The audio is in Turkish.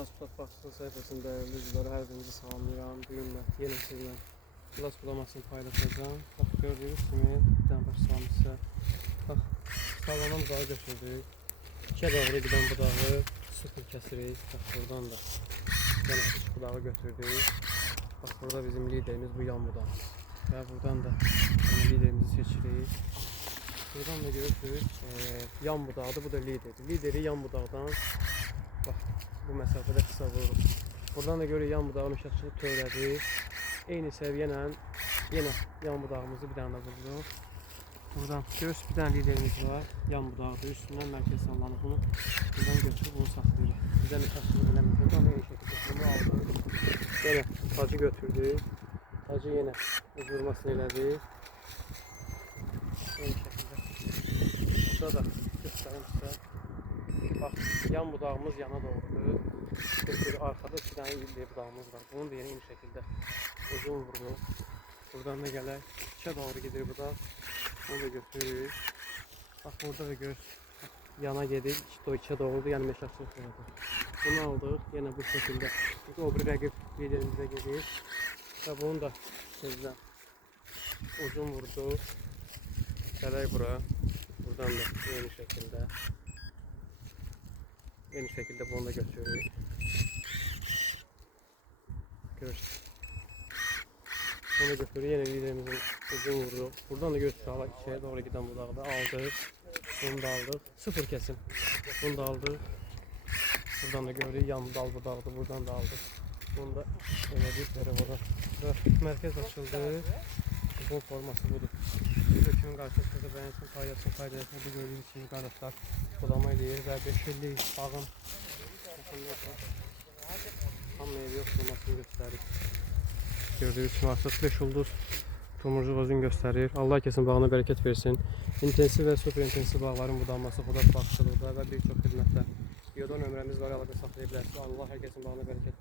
Transport Baxsın sayfasında değerli izleyiciler, her birinizi salamlayıram. Bugün de yeni sizlə Plus bulamasını paylaşacağım. Bak gördüğünüz kimi bir tane başlayalım size. Bak salona budağı götürdük. İkiye doğru giden budağı sıfır kesirik. Bak buradan da yine üç budağı götürdük. Bak burada bizim liderimiz bu yan budağı. Ve buradan da liderimizi seçirik. Buradan da görürsünüz yan budağıdır, bu da lideri. Lideri yan budağdan bak bu mesafede kısa vurur. Buradan da görüyoruz yan budağın uşaqçılıq törədi. Eyni səviyyələ yenə yan budağımızı bir tane vurduq. Buradan görürsünüz bir tane liderimiz var. Yan budağıdır. Üstündən mərkəz sallanıb bunu. Buradan götürüb bunu saxlayırıq. Bizdən uşaqçılıq eləmir. Buradan eyni şəkildə bunu aldıq. Yenə tacı götürdük. Tacı yenə vurmasını elədik. Eyni şəkildə. Burada da göstərim sizə. Bak yan budağımız yana doğrudur. Arkada iki tane illi budağımız var. Bunun da yine aynı şekilde uzun vurdu. Buradan da gələk. İçə doğru gidir budaq. Onu da götürürük. Bak burada da gör. Yana gedir. İçə doğrudur. Yani meşakçılık yaradır. Bunu aldık. Yine bu şekilde. O bir rəqib liderimizə gedir. Ve bunu da sizdən uzun vurdu. Gələk bura. Buradan da aynı şekilde. Aynı şekilde bunu da götürürük. Görürsünüz. Bunu götürürük. Yine liderimizin uzun vurdu. Buradan da götürürük. İçeriye doğru giden budağda aldık. Bunu da aldık. Sıfır kesim. Bunu da aldık. Buradan da görürük. Yan dal budağda. Buradan da aldık. Bunu da eledik. Burada. Merkez açıldı. Bu forması budur. Dökümün karşısında beğensin, paylaşsın, paylaşsın. Bu gördüğünüz gibi kardeşler budama eləyir və 5 illik bağın tam meyve yok formasını göstərir. Gördüğünüz gibi artıq 5 ulduz tomurcuq özünü göstərir. Allah kesin bağına bərəkət versin. İntensiv və super intensiv bağların budanması, xudaf baxışçılıqda və bir çox xidmətlər. Videoda nömrəmiz var, əlaqə saxlaya bilərsiniz. Allah hər kəsin bağına bərəkət